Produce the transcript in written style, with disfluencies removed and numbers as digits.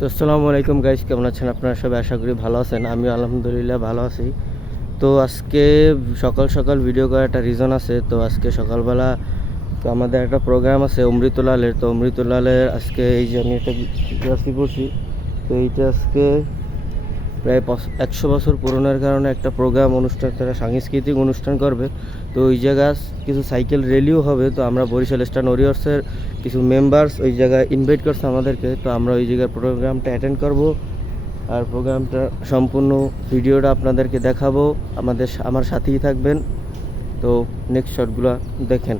তো আসসালামু আলাইকুম গাইস, কেমন আছেন আপনারা সবাই? আশা করি ভালো আছেন। আমি আলহামদুলিল্লাহ ভালো আছি। তো আজকে সকাল সকাল ভিডিও করার একটা রিজন আছে। তো আজকে সকালবেলা তো আমাদের একটা প্রোগ্রাম আছে অমৃতলালের। তো অমৃতলালের আজকে এই যে আমি একটা জার্সি পরছি, তো এইটা আজকে প্রায় 100 বছর পুরনোর কারণে একটা প্রোগ্রাম অনুষ্ঠান, তারা সাংস্কৃতিক অনুষ্ঠান করবে। তো ওই জায়গায় কিছু সাইকেল র্যালিও হবে। তো আমরা বরিশাল স্টান ওরিয়র্সের কিছু মেম্বার্স ওই জায়গায় ইনভাইট করছে আমাদেরকে। তো আমরা ওই জায়গার প্রোগ্রামটা অ্যাটেন্ড করব, আর প্রোগ্রামটা সম্পূর্ণ ভিডিওটা আপনাদেরকে দেখাবো। আমার সাথেই থাকবেন। তো নেক্সট শটগুলো দেখেন।